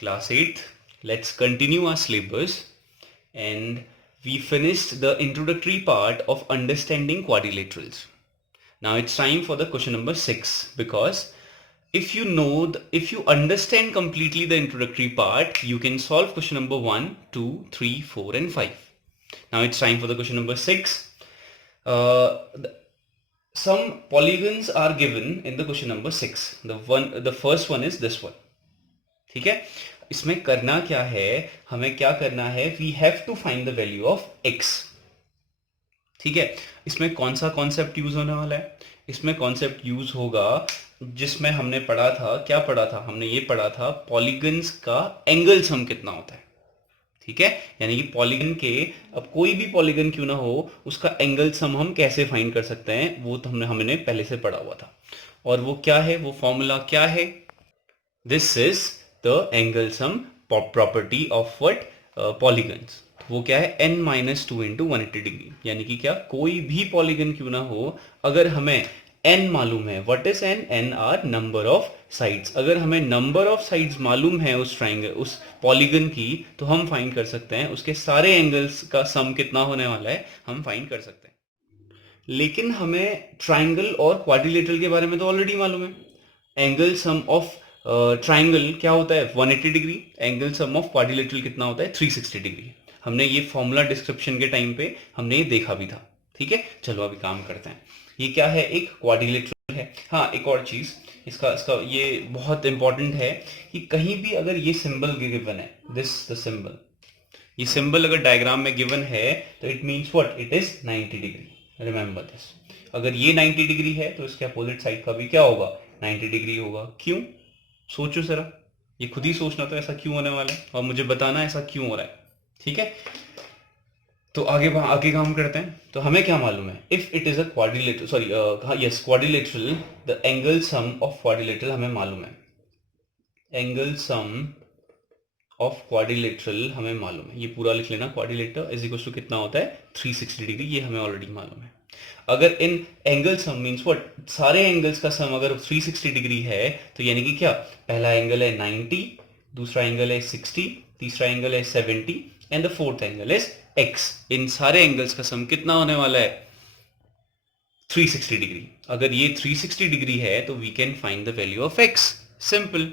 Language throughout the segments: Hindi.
Class 8th, let's continue our syllabus, and we finished the introductory part of understanding quadrilaterals. Now it's time for the question number 6, because if you understand completely the introductory part, you can solve question number 1, 2, 3, 4 and 5. Now it's time for the question number 6. Some polygons are given in the question number 6. The first one is this one. ठीक है, इसमें करना क्या है, हमें क्या करना है, we have to find the value of x. ठीक है, इसमें कौन सा कॉन्सेप्ट यूज होने वाला है, इसमें कॉन्सेप्ट यूज होगा जिसमें हमने पढ़ा था, क्या पढ़ा था, हमने ये पढ़ा था पॉलीगन्स का एंगल सम कितना होता है. ठीक है, यानी कि पॉलीगन के, अब कोई भी पॉलीगन क्यों ना हो, उसका एंगल सम हम कैसे फाइंड कर सकते हैं, वो तो हमने पहले से पढ़ा हुआ था. और वो क्या है, वो फॉर्मूला क्या है, this is the angle sum property of what, polygons. वो क्या है, n minus two into 180 degree. यानी कि क्या, कोई भी पॉलीगन क्यों ना हो, अगर हमें n मालूम है, what is n, n are number of sides. अगर हमें नंबर ऑफ साइड्स मालूम है उस ट्राइंगल, उस पॉलीगन की, तो हम फाइंड कर सकते हैं उसके सारे एंगल्स का सम कितना होने वाला है, हम फाइंड कर सकते हैं. लेकिन हमें ट्राइंगल और क्वाड्रिलेटरल के बारे में तो ऑलरेडी मालूम है. एंगल सम ऑफ ट्राइंगल क्या होता है, 180 degree. Angle sum of quadrilateral कितना होता है, 360 डिग्री. हमने ये फॉर्मूला डिस्क्रिप्शन के टाइम पे हमने ये देखा भी था. ठीक है, चलो अभी काम करते हैं. ये क्या है, एक क्वाड्रिलेटरल है. हाँ, एक और चीज, इसका इसका ये बहुत इंपॉर्टेंट है कि कहीं भी अगर ये सिंबल गिवन है, दिस द सिंबल, ये सिंबल अगर डायग्राम में गिवन है तो it means what, it is 90 degree. Remember this. अगर ये 90 डिग्री है तो इसके अपोजिट साइड का भी क्या होगा, 90 डिग्री होगा. क्यों, सोचो जरा, ये खुद ही सोचना, तो ऐसा क्यों होने वाला है और मुझे बताना ऐसा क्यों हो रहा है. ठीक है, तो आगे काम करते हैं. तो हमें क्या मालूम है, if it is a quadrilateral, sorry yes quadrilateral, the angle sum of quadrilateral हमें मालूम है. एंगल सम ऑफ क्वाड्रिलेटरल हमें मालूम है, ये पूरा लिख लेना, क्वाड्रिलेटरल इज इक्वल टू कितना होता है, 360 डिग्री. ये हमें ऑलरेडी मालूम है. अगर इन एंगल सम मींस व्हाट, सारे एंगल्स का सम अगर 360 डिग्री है, तो यानी कि क्या, पहला एंगल है 90, दूसरा एंगल है 60, तीसरा एंगल है 70 and the fourth angle is x. इन सारे एंगल्स का सम कितना होने वाला है, 360 डिग्री. अगर ये 360 डिग्री है तो we can find the value of x. Simple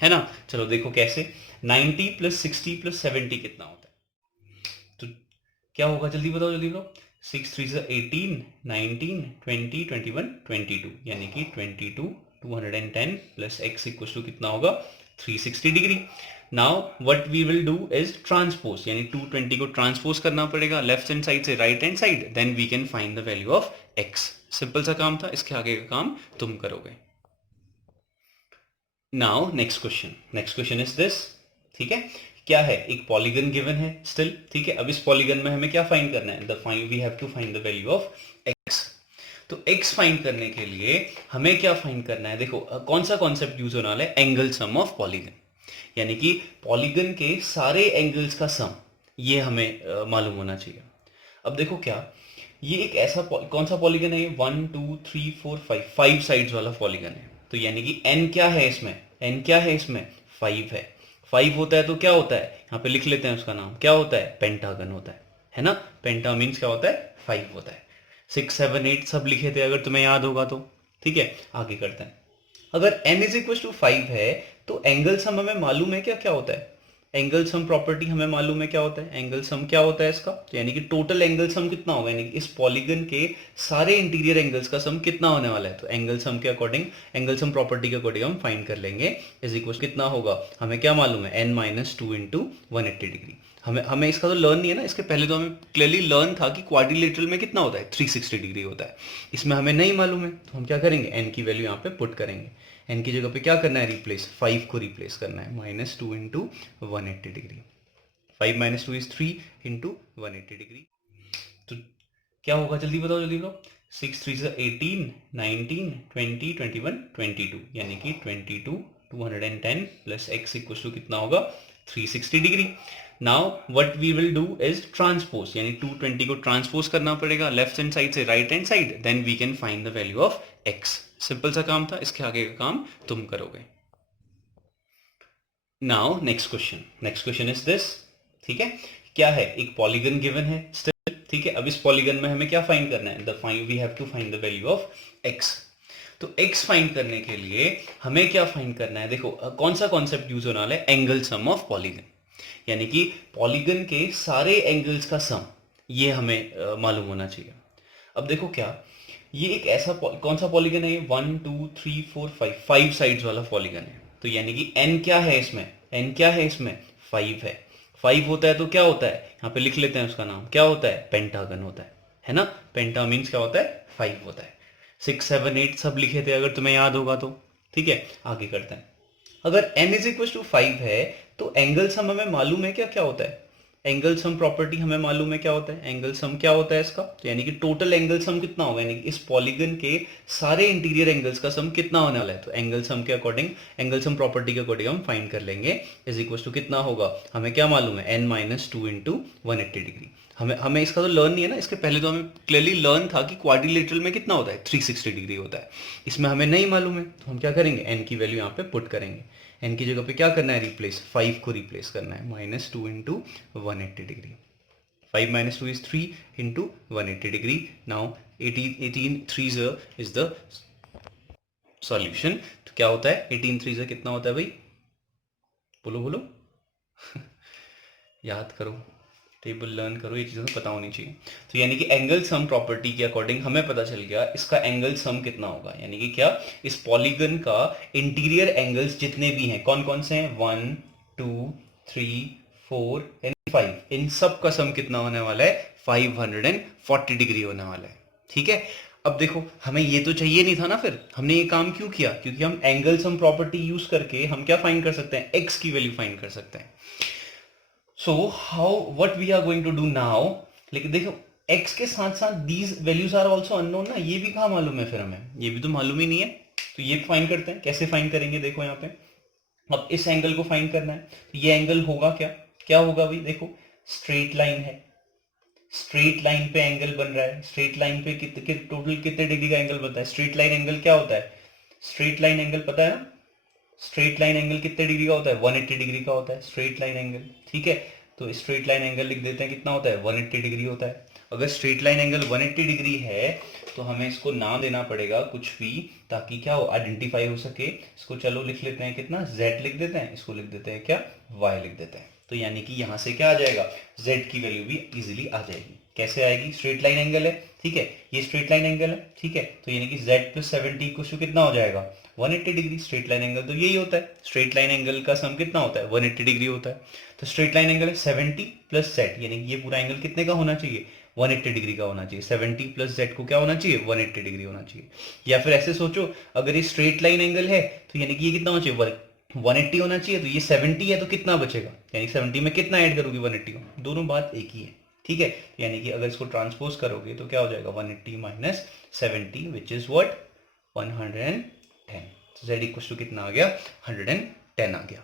है ना. चलो देखो कैसे, 90 प्लस 60 प्लस 70 कितना होता है, तो क्या होगा, जल्दी बताओ जल्दी बताओ. 6 3 18, 19, 20, 21, 22, यानी कि 22, 210 प्लस x इक्वल टू कितना होगा, 360 degree. Now what we will do is transpose, यानी 220 को ट्रांसपोज करना पड़ेगा लेफ्ट हैंड साइड से right hand side, then we can find the value of x. Simple सा काम था, इसके आगे का काम तुम करोगे. Now next question is this. ठीक है, क्या है, एक पॉलीगन गिवन है स्टिल. ठीक है, अब इस पॉलीगन में हमें क्या फाइंड करना है, we have to find the value of x. तो x फाइंड करने के लिए हमें क्या फाइंड करना है, देखो कौन सा कॉन्सेप्ट यूज होने वाला है, एंगल सम ऑफ पॉलीगन. यानी कि पॉलीगन के सारे एंगल्स का सम, ये हमें मालूम होना चाहिए. अब देखो क्या, ये एक ऐसा कौन सा पॉलीगन है, 1 2 3 4 5, 5 साइड्स वाला पॉलीगन है. तो यानी कि n क्या है इसमें, n क्या है इसमें, 5 है. 5 होता है तो क्या होता है, यहाँ पे लिख लेते हैं उसका नाम, क्या होता है, पेंटागन होता है ना. पेंटा मीन्स क्या होता है, 5 होता है. 6 7 8 सब लिखे थे अगर तुम्हें याद होगा तो. ठीक है, आगे करते हैं. अगर n इज इक्वल टू 5 है तो एंगल सम हमें मालूम है क्या क्या होता है, एंगल सम प्रॉपर्टी हमें मालूम है क्या होता है. एंगल सम क्या होता है इसका, तो यानी कि टोटल एंगल सम कितना होगा, यानी कि इस पॉलीगन के सारे इंटीरियर एंगल्स का सम कितना होने वाला है. तो एंगल सम के अकॉर्डिंग, एंगल सम प्रॉपर्टी के अकॉर्डिंग हम फाइंड कर लेंगे. इज इक्वल कितना होगा, हमें क्या मालूम है, n minus two into 180 degree. हमें इसका तो लर्न नहीं है ना, इसके पहले तो हमें क्लियरली लर्न था कि क्वाड्रिलेटरल में कितना होता है, 360 डिग्री होता है. इसमें हमें नहीं मालूम है तो हम क्या करेंगे, n की वैल्यू यहाँ पे पुट करेंगे. n की जगह पे क्या करना है, रिप्लेस, 5 को रिप्लेस करना है, minus two into 180 degree. 5 minus two is 3 into 180 degree. तो क्या होगा, जल्दी बताओ जल्दी बताओ. 6 3 18, 19, 20, 21, 22, यानी कि 22 210 प्लस x इक्वल टू कितना होगा, 360 degree. Now what we will do is transpose, यानी 220 को ट्रांसपोज करना पड़ेगा लेफ्ट हैंड साइड से right hand side, then we can find the value of x. Simple सा काम था, इसके आगे का काम तुम करोगे. Now next question is this, ठीक है। क्या है, एक पॉलीगन गिवन है स्टिल, ठीक है। अब इस पॉलीगन में हमें क्या फाइंड करना है, we have to find the value of x। तो x फाइंड करने के लिए हमें क्या फाइंड करना है, देखो कौन सा कॉन्सेप्ट यूज होने वाला है, एंगल सम ऑफ पॉलीगन, यानी कि पॉलीगन के सारे एंगल्स का सम, ये हमें मालूम होना चाहिए। अब देखो क्या, ये एक ऐसा कौन सा पॉलीगन है, ये 1 2 3 4 5 साइड्स वाला पॉलीगन है। तो यानी कि n क्या है इसमें, n क्या है इसमें, 5 है। 5 होता है तो क्या होता है, यहाँ पे लिख लेते हैं उसका नाम, क्या होता है, पेंटागन होता है ना। पेंटा मीन्स क्या होता है, 5 होता है। 6 7 8 सब लिखे थे अगर तुम्हें याद होगा तो, ठीक है। आगे करते हैं, अगर n इज इक्वल टू 5 है तो एंगल सम हमें मालूम है क्या क्या होता है, एंगल सम प्रॉपर्टी हमें मालूम है क्या होता है, एंगल सम क्या होता है इसका, तो यानी कि टोटल एंगल सम कितना होगा, यानी कि इस पॉलीगन के सारे इंटीरियर एंगल्स का सम कितना होने वाला है। तो एंगल सम के अकॉर्डिंग, एंगल सम प्रॉपर्टी के अकॉर्डिंग हम फाइंड कर लेंगे, इज इक्वल टू कितना होगा, हमें क्या मालूम है, n माइनस 2 इंटू 180 डिग्री। हमें हमें इसका तो लर्न नहीं है ना, इसके पहले तो हमें क्लियरली लर्न था कि क्वाड्रिलेटरल में कितना होता है, 360 डिग्री होता है। इसमें हमें नहीं मालूम है तो हम क्या करेंगे, n की वैल्यू यहाँ पे पुट करेंगे। n की जगह पे क्या करना है, रिप्लेस 5 को रिप्लेस करना है, minus 2 into 180 degree. 5 minus 2 is 3 into 180 degree. Now 18 3 is the solution. तो क्या होता है, 18 3 कितना होता है भाई, बोलो बोलो याद करो, टेबल लर्न करो, ये चीज़ें तो पता होनी चाहिए। तो यानी कि एंगल सम प्रॉपर्टी के अकॉर्डिंग हमें पता चल गया इसका एंगल सम कितना होगा, यानी कि क्या, इस पॉलीगन का इंटीरियर एंगल्स जितने भी हैं, कौन कौन से हैं, 1 2 3 4 एंड 5, इन सब का सम कितना होने वाला है, 540 डिग्री होने वाला है, ठीक है। अब देखो हमें ये तो चाहिए नहीं था ना, फिर हमने ये काम क्यों किया, क्योंकि हम एंगल सम प्रॉपर्टी यूज करके हम क्या फाइंड कर सकते हैं, एक्स की वैल्यू फाइंड कर सकते हैं। So how what we are going to do now, लेकिन देखो x के साथ साथ these values are also unknown ना, ये भी कहाँ मालूम है फिर हमें, ये भी तो मालूम ही नहीं है। तो ये फाइंड करते हैं, कैसे फाइंड करेंगे, देखो यहाँ पे अब इस एंगल को फाइंड करना है, तो ये एंगल होगा क्या, क्या होगा भाई, देखो स्ट्रेट लाइन है, स्ट्रेट लाइन पे एंगल बन रहा है, स्ट्रेट लाइन पे टोटल कितने डिग्री का एंगल बनता है, स्ट्रेट लाइन एंगल क्या होता है, स्ट्रेट लाइन एंगल पता है ना, स्ट्रेट लाइन एंगल कितने डिग्री का होता है, 180 डिग्री का होता है स्ट्रेट लाइन एंगल, ठीक है। तो स्ट्रेट लाइन एंगल लिख देते हैं, कितना होता है, 180 डिग्री होता है। अगर स्ट्रेट लाइन एंगल 180 डिग्री है तो हमें इसको नाम देना पड़ेगा कुछ भी, ताकि क्या हो, आइडेंटिफाई हो सके। इसको चलो लिख लेते हैं, कितना, z लिख देते हैं, इसको लिख देते हैं क्या, y लिख देते हैं। तो यानी कि यहां से क्या आ जाएगा, z की वैल्यू भी इजीली आ जाएगी। कैसे आएगी, स्ट्रेट लाइन एंगल है, ठीक है, ये स्ट्रेट लाइन एंगल है, ठीक है। तो यानी कि z प्लस 70 कुछ कितना हो जाएगा, 180 डिग्री। स्ट्रेट लाइन एंगल तो यही होता है, स्ट्रेट लाइन एंगल का सम कितना होता है, 180 डिग्री होता है। तो स्ट्रेट लाइन एंगल है 70 प्लस z, यानी ये पूरा एंगल कितने का होना चाहिए, 180 डिग्री का होना चाहिए। 70 प्लस z को क्या होना चाहिए, 180 डिग्री होना चाहिए। या फिर ऐसे सोचो, अगर ये स्ट्रेट लाइन एंगल है तो यानी कि ये कितना होना चाहिए, 180 होना चाहिए। तो ये 70 है तो कितना बचेगा, यानी 70 में कितना ऐड करोगे, 180 को, दोनों बात एक ही है, ठीक है। यानी कि अगर इसको ट्रांसपोज करोगे तो क्या हो जाएगा, 180 माइनस 70 विच इज व्हाट, 110। तो z इक्वल टू कितना आ गया, 110 आ गया,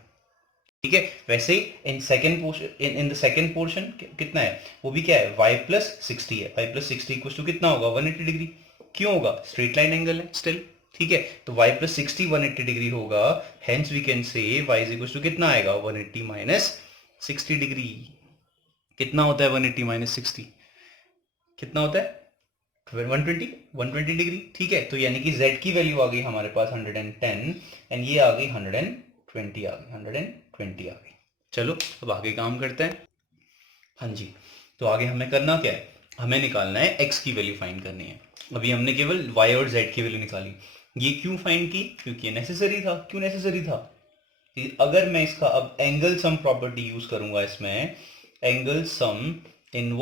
ठीक है। वैसे ही in second portion, in the second portion कितना है, वो भी क्या है, y प्लस 60 है, y प्लस 60 इक्वल टू कितना होगा, 180 डिग्री। क्यों होगा, स्ट्रेट लाइन एंगल है स्टिल, ठीक है। तो y प्लस 60 180 डिग्री होगा, hence we can say y is equal to कितना आएगा, 180 माइनस 60 डिग्री। कितना होता है 180 माइनस 60, कितना होता है, 120 डिग्री, ठीक है। तो यानी कि z की वैल्यू आ गई हमारे पास 110 एंड ये आ गई 120 आ गई, 120 आ गई। चलो अब आगे काम करते हैं। हाँ जी, तो आगे हमें करना क्या है, हमें निकालना है x की वैल्यू फाइंड करनी है। अभी हमने केवल y और z की वैल्यू निकाली, ये क्यों फाइंड की, क्योंकि ये नेसेसरी था। क्यों नेसेसरी था, कि अगर मैं इसका अब एंगल सम प्रॉपर्टी यूज करूंगा इसमें, angle sum in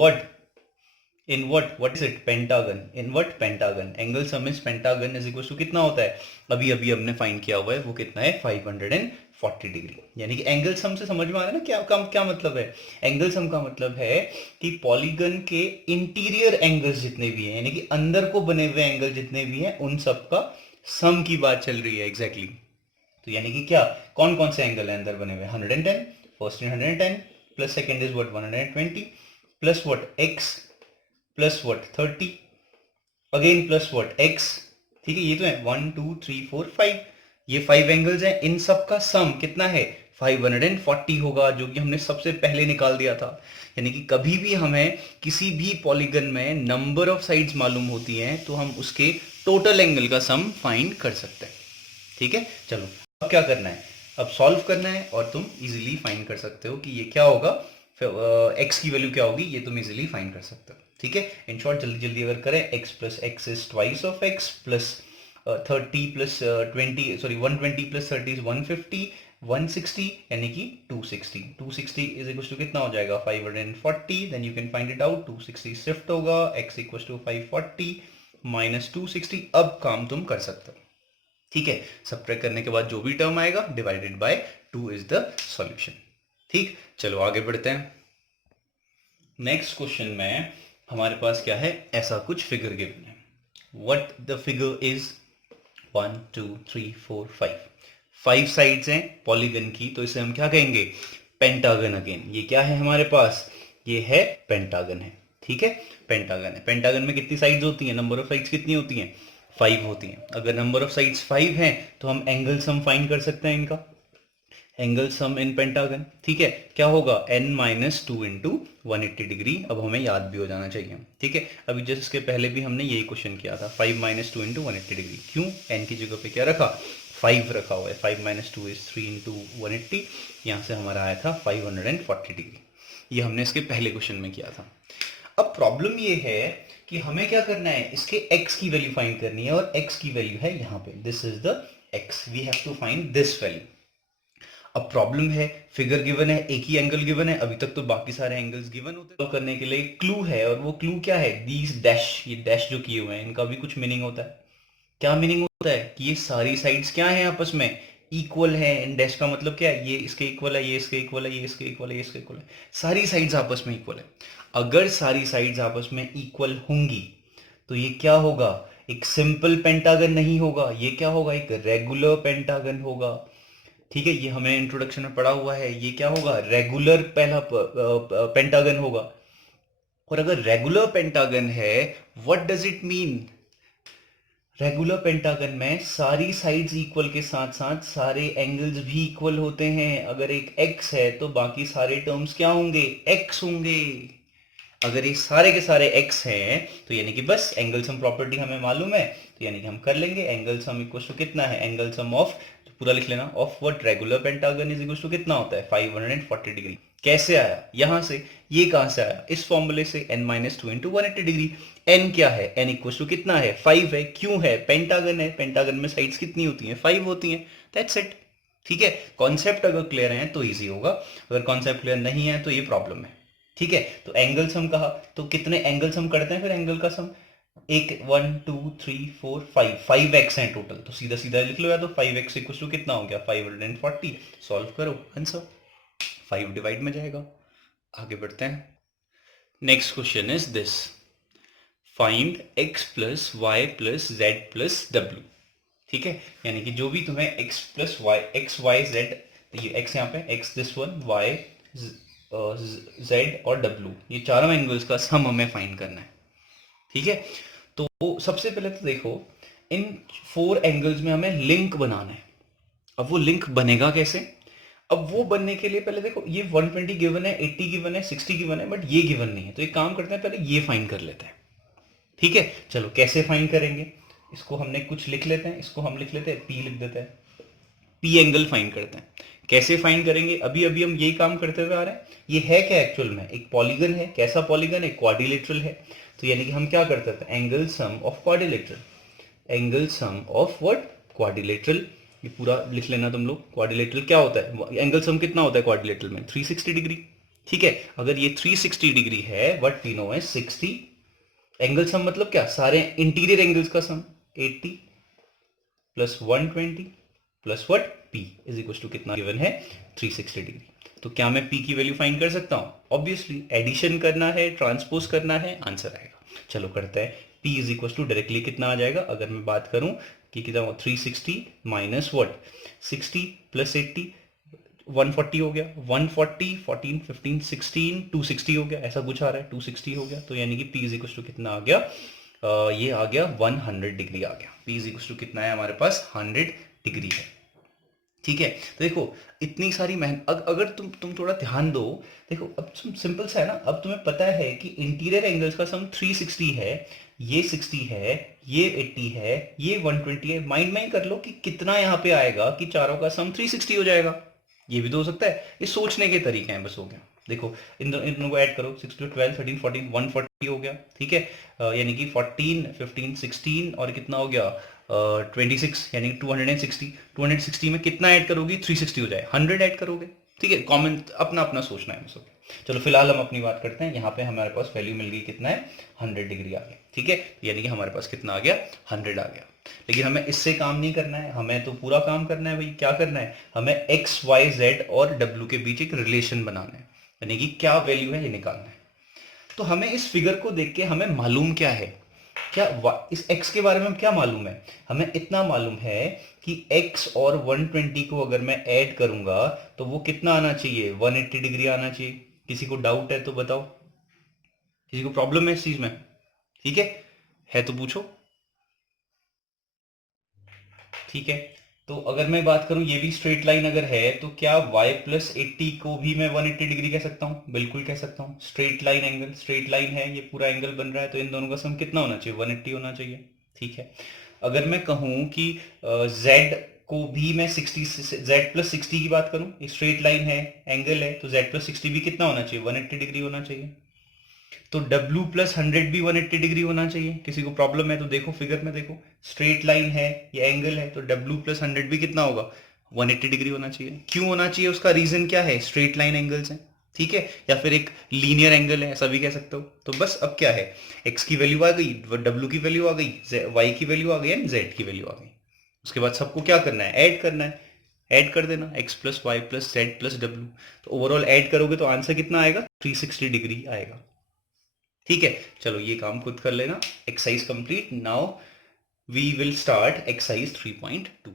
what is it, pentagon, in what, pentagon, angle sum is pentagon is equal to कितना होता है, अभी अभी हमने फाइंड किया हुआ है, वो कितना है, 540 डिग्री। यानी कि एंगल सम से समझ में आ रहा है ना, क्या मतलब है, एंगल सम का मतलब है कि पॉलीगन के इंटीरियर एंगल्स जितने भी हैं, यानी कि अंदर को बने हुए एंगल जितने भी हैं, उन सब का सम की बात चल रही है, एग्जैक्टली तो यानी कि क्या, कौन कौन से एंगल है अंदर बने हुए, 110, first 110 plus second is what 120 plus what x plus what 30 again plus what x, ठीक है। ये तो है 1 2 3 4 5, ये 5 एंगल्स हैं, इन सब का सम कितना है 540 होगा, जो कि हमने सबसे पहले निकाल दिया था। यानी कि कभी भी हमें किसी भी पॉलीगन में नंबर ऑफ साइड्स मालूम होती हैं तो हम उसके टोटल एंगल का सम फाइंड कर सकते हैं। ठीक है, चलो अब क्या करना है, अब सॉल्व करना है और तुम इजीली फाइंड कर सकते हो कि ये क्या होगा, एक्स की वैल्यू क्या होगी, ये तुम इजीली फाइंड कर सकते हो। ठीक है, इन शॉर्ट जल्दी जल्दी अगर करें, x plus x is twice of x plus 30 plus 20 sorry 120 plus 30 is 150 160 यानी कि 260 260 इज इक्वल टू कितना हो जाएगा 540, then you can find it out, 260 shift होगा, x इक्वल टू 540 माइनस 260। अब काम तुम कर सकते हो। ठीक है, सब्ट्रैक्ट करने के बाद जो भी टर्म आएगा divided by 2 is the solution. ठीक, चलो आगे बढ़ते हैं। नेक्स्ट क्वेश्चन में हमारे पास क्या है, ऐसा कुछ फिगर गिवन है। What the figure is 1 2 3 4 5 5 sides हैं पॉलीगन की, तो इसे हम क्या कहेंगे, पेंटागन। अगेन ये क्या है हमारे पास, ये है पेंटागन है। ठीक है, पेंटागन है। पेंटागन में कितनी साइड्स होती हैं, नंबर ऑफ साइड्स कितनी होती हैं 5 होती हैं। अगर नंबर ऑफ साइड्स 5 हैं तो हम एंगल सम फाइंड कर सकते हैं इनका, एंगल सम इन पेंटागन। ठीक है, क्या होगा n माइनस 2 इंटू 180 डिग्री। अब हमें याद भी हो जाना चाहिए। ठीक है, अभी जस्ट इसके पहले भी हमने यही क्वेश्चन किया था, 5 माइनस 2 इंटू 180 डिग्री। क्यों, n की जगह पे क्या रखा 5 रखा हुआ है, 5 माइनस 2 इज 3 इंटू 180, यहाँ से हमारा आया था 540 डिग्री। ये हमने इसके पहले क्वेश्चन में किया था। अब प्रॉब्लम ये है कि हमें क्या करना है, इसके x की वैल्यू फाइंड करनी है, और x की वैल्यू है यहाँ पे, this is the x, we have to find this value. अब प्रॉब्लम है, फिगर गिवन है, एक ही एंगल गिवन है, अभी तक तो बाकी सारे एंगल्स गिवन होते हैं। तो करने के लिए क्लू है, और वो क्लू क्या है, दीज डैश, ये डैश जो किए हुए हैं इनका भी कुछ मीनिंग होता है। क्या मीनिंग होता है कि ये सारी साइड्स क्या है आपस में इक्वल है। इन डैश का मतलब क्या है, ये इसके इक्वल है, ये इसके इक्वल है, ये इसके इक्वल है, ये इसके इक्वल है, सारी साइड्स आपस में इक्वल है। अगर सारी साइड्स आपस में इक्वल होंगी तो ये क्या होगा, एक सिंपल पेंटागन नहीं होगा, ये क्या होगा, एक रेगुलर पेंटागन होगा। ठीक है, ये हमें इंट्रोडक्शन में पढ़ा हुआ है, ये क्या होगा, रेगुलर पहला पेंटागन होगा। और अगर रेगुलर पेंटागन है, what does it mean, regular pentagon में सारी साइड्स इक्वल के साथ साथ सारे एंगल्स भी इक्वल होते हैं। अगर एक x है तो बाकी सारे टर्म्स क्या होंगे, x होंगे। अगर ये सारे के सारे x हैं तो यानी कि बस एंगल सम प्रॉपर्टी हमें मालूम है, तो यानी कि हम कर लेंगे एंगल सम इक्वल टू कितना है, एंगल सम ऑफ, तो पूरा लिख लेना, of what, regular pentagon is equal to कितना होता है 540 डिग्री। कैसे आया, यहां से, ये कहां से आया, इस फॉर्मूले से, n minus 2 into 180 degree. n क्या है, n इक्वल टू कितना है 5 है, क्यों है, पेंटागन है, पेंटागन में साइड्स कितनी होती हैं 5 होती हैं, दैट्स इट। ठीक है, कॉन्सेप्ट अगर क्लियर है तो इजी होगा, अगर कॉन्सेप्ट क्लियर नहीं है तो ये प्रॉब्लम है। ठीक है, तो एंगल सम कहा, तो कितने एंगल सम करते हैं फिर एंगल का सम, एक 1 2 3 4 5 5x है टोटल, तो सीधा सीधा लिख लो, या तो 5x इक्वल टू कितना हो गया 540, सॉल्व करो आंसर 5 डिवाइड में जाएगा। आगे बढ़ते हैं। Next question is this, find x plus Y plus Z plus W. ठीक है, यानी कि जो भी तुम्हें x plus Y, X Y Z, ये x यहाँ पे, x this one, y z और w, ये चारों एंगल्स का सम हमें फाइंड करना है। ठीक है, तो सबसे पहले तो देखो, इन 4 एंगल्स में हमें लिंक बनाना है। अब वो लिंक बनेगा कैसे, अब वो बनने के लिए पहले देखो, ये 120 गिवन है, 80 गिवन है, 60 गिवन है, बट ये गिवन नहीं है, तो एक काम करते हैं, पहले ये फाइंड कर लेते हैं। ठीक है, चलो कैसे फाइंड करेंगे, इसको हमने कुछ लिख लेते हैं, इसको हम लिख लेते हैं P, लिख देते हैं, P एंगल फाइंड करते हैं। कैसे फाइंड करेंगे, अभी अभी हम यही काम करते हुए आ रहे हैं। ये है क्या एक्चुअल में, एक पॉलीगन है, कैसा पॉलीगन है, क्वाड्रिलेटरल है। तो यानी कि हम क्या करते थे, angle sum of quadrilateral, angle sum of what, quadrilateral. ये पूरा लिख लेना तुम लोग, क्वाड्रिलेटरल क्या होता है, एंगल सम कितना होता है क्वाड्रिलेटरल में 360 डिग्री। ठीक है, अगर ये 360 डिग्री है, व्हाट वी नो है 60, एंगल सम मतलब क्या, सारे इंटीरियर एंगल्स का sum, 80 plus 120 plus what P is equal to कितना गिवन है 360 डिग्री। तो क्या मैं P की वैल्यू फाइंड कर सकता हूं, ऑब्वियसली एडिशन करना है, ट्रांसपोज करना है, आंसर आएगा। चलो करते हैं, P is equal to directly कितना आ जाएगा, अगर मैं बात करूं कि कितना 360 माइनस व्हाट 60 प्लस 80 140 हो गया, 140 14 15 16 260 हो गया, ऐसा कुछ आ रहा है, 260 हो गया। तो यानी कि P इज इक्वल टू कितना आ गया, ये आ गया 100 डिग्री आ गया। P इज इक्वल टू कितना है हमारे पास 100 डिग्री है। ठीक है। तो देखो इतनी सारी मेहनत, अगर तुम थोड़ा ध्यान दो, देखो अब सिंपल सा है ना, अब तुम्हें पता है कि इंटीरियर एंगल्स का सम 360 है, ये 60 है, ये 80 है, ये 120 है। माइंड में ही कर लो कि कितना यहाँ पे आएगा कि चारों का सम 360 हो जाएगा। ये भी तो हो सकता है, ये सोचने के तरीके हैं, बस हो गया। देखो इन दोनों को ऐड करो, 6 टू 12 13 14 140 हो गया, ठीक है। यानी कि 14 15 16 और कितना हो गया 26, यानी 260। 260 में कितना ऐड करोगी, 360 हो जाए, 100 ऐड करोगे, ठीक है। कॉमन अपना अपना सोचना है सब। चलो फिलहाल हम अपनी बात करते हैं। यहाँ पे हमारे पास वैल्यू मिल गई, कितना है 100 डिग्री आ गया, ठीक है। यानी कि हमारे पास कितना आ गया 100 आ गया। लेकिन हमें इससे काम नहीं करना है, हमें तो पूरा काम करना है भाई। क्या करना है हमें, एक्स वाई जेड और डब्ल्यू के बीच एक रिलेशन बनाना है, यानी कि क्या वैल्यू है ये निकालना है। तो हमें इस फिगर को देख के हमें मालूम क्या है, क्या इस x के बारे में हम क्या मालूम है, हमें इतना मालूम है कि x और 120 को अगर मैं ऐड करूंगा तो वो कितना आना चाहिए, 180 डिग्री आना चाहिए। किसी को डाउट है तो बताओ, किसी को प्रॉब्लम है इस चीज में, ठीक है तो पूछो, ठीक है। तो अगर मैं बात करूं ये भी स्ट्रेट लाइन अगर है, तो क्या y प्लस 80 को भी मैं 180 डिग्री कह सकता हूं, बिल्कुल कह सकता हूं। Straight line angle, straight line है, ये पूरा एंगल बन रहा है, तो इन दोनों का सम कितना होना चाहिए, 180 होना चाहिए, ठीक है। अगर मैं कहूं कि z को भी मैं 60, z प्लस 60 की बात करूं, एक स्ट्रेट लाइन है, एंगल है, तो z प्लस 60 भी कितना होना चाहिए, 180 डिग्री होना चाहिए। तो W प्लस 100 भी 180 डिग्री होना चाहिए। किसी को प्रॉब्लम है तो देखो फिगर में देखो, स्ट्रेट लाइन है, ये एंगल है, तो W प्लस 100 भी कितना होगा, 180 डिग्री होना चाहिए। क्यों होना चाहिए, उसका रीजन क्या है, स्ट्रेट लाइन एंगल्स हैं, ठीक है, या फिर एक लीनियर एंगल है, ऐसा भी कह सकते हो। तो बस अब क्या है, x की वैल्यू आ गई, W की वैल्यू आ गई, y की वैल्यू आ गई एंड z की वैल्यू आ गई। उसके बाद सबको क्या करना है, ऐड करना है, ऐड कर देना, x plus Y plus Z plus W. तो ओवरऑल ऐड करोगे तो आंसर कितना आएगा, 360 डिग्री आएगा, ठीक है। चलो ये काम खुद कर लेना। Exercise complete. Now we will start exercise 3.2।